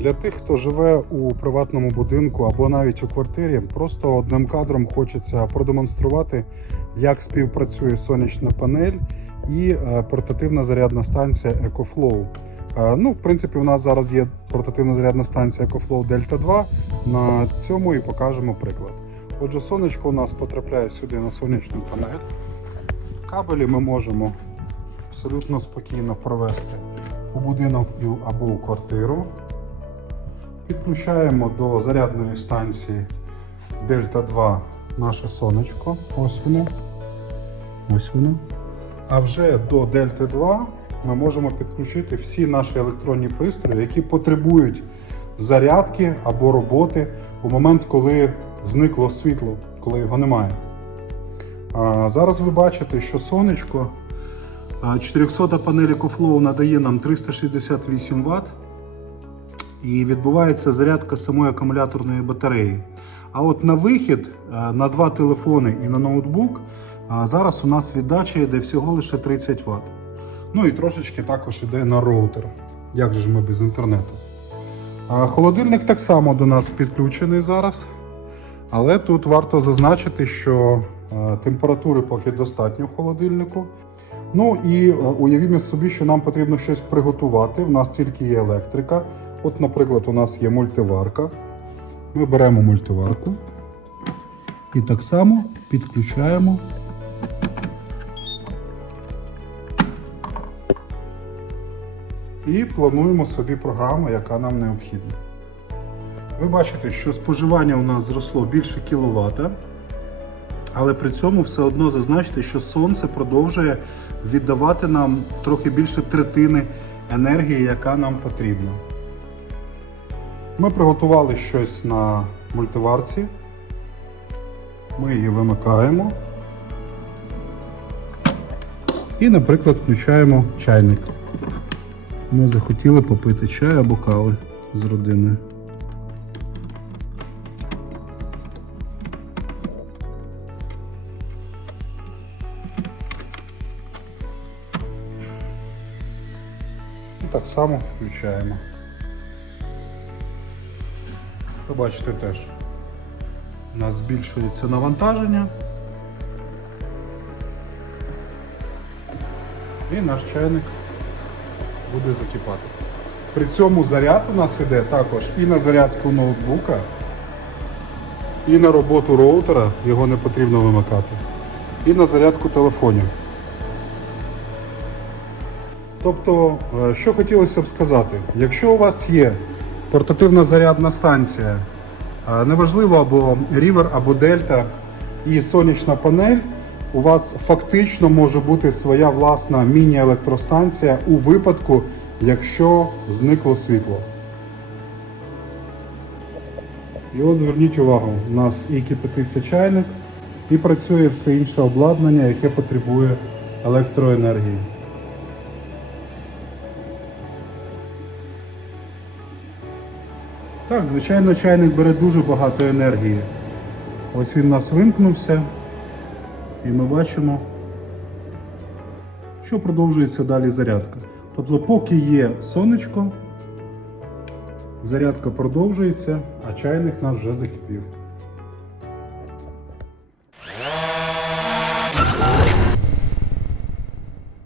Для тих, хто живе у приватному будинку або навіть у квартирі, просто одним кадром хочеться продемонструвати, як співпрацює сонячна панель і е, портативна зарядна станція EcoFlow. Е, Ну, в принципі, у нас зараз є портативна зарядна станція EcoFlow Delta 2. На цьому і покажемо приклад. Отже, сонечко у нас потрапляє сюди на сонячну панель. Кабелі ми можемо абсолютно спокійно провести у будинок або у квартиру. Підключаємо до зарядної станції Delta 2 наше сонечко. Ось воно. Ось воно. А вже до Delta 2 ми можемо підключити всі наші електронні пристрої, які потребують зарядки або роботи у момент, коли зникло світло, коли його немає. А, зараз ви бачите, що сонечко 400 панель EcoFlow надає нам 368 Вт і відбувається зарядка самої акумуляторної батареї. А от на вихід е, на два телефони і на ноутбук зараз у нас віддача йде всього лише 30 Вт. Ну і трошечки також йде на роутер. Як же ж ми без інтернету? Холодильник так само до нас підключений зараз. Але тут варто зазначити, що е, температури поки достатньо в холодильнику. Ну і е, уявімо собі, що нам потрібно щось приготувати. В нас тільки є електрика. От, наприклад, у нас є мультиварка. Ми беремо мультиварку і так само підключаємо. І плануємо собі програму, яка нам необхідна. Ви бачите, що споживання у нас зросло більше кіловата, але при цьому все одно зазначте, що сонце продовжує віддавати нам трохи більше третини енергії, яка нам потрібна. Ми приготували щось на мультиварці. Ми її вимикаємо. І, наприклад, включаємо чайник. Ми захотіли попити чай або каву з родиною. І так само включаємо. Ви бачите теж, у нас збільшується навантаження. І наш чайник буде закипати. При цьому заряд у нас іде також і на зарядку ноутбука, і на роботу роутера, його не потрібно вимикати, і на зарядку телефонів. Тобто, е, що хотілося б сказати, якщо у вас є портативна зарядна станція, неважливо або River, або Delta і сонячна панель, у вас фактично може бути своя власна міні-електростанція у випадку, якщо зникло світло. І от зверніть увагу, у нас і кипятиться чайник, і працює все інше обладнання, яке потребує електроенергії. Так, звичайно, чайник бере дуже багато енергії. Ось він у нас вимкнувся, і ми бачимо, що продовжується далі зарядка. Тобто, поки є сонечко, зарядка продовжується, а чайник наш вже закипів.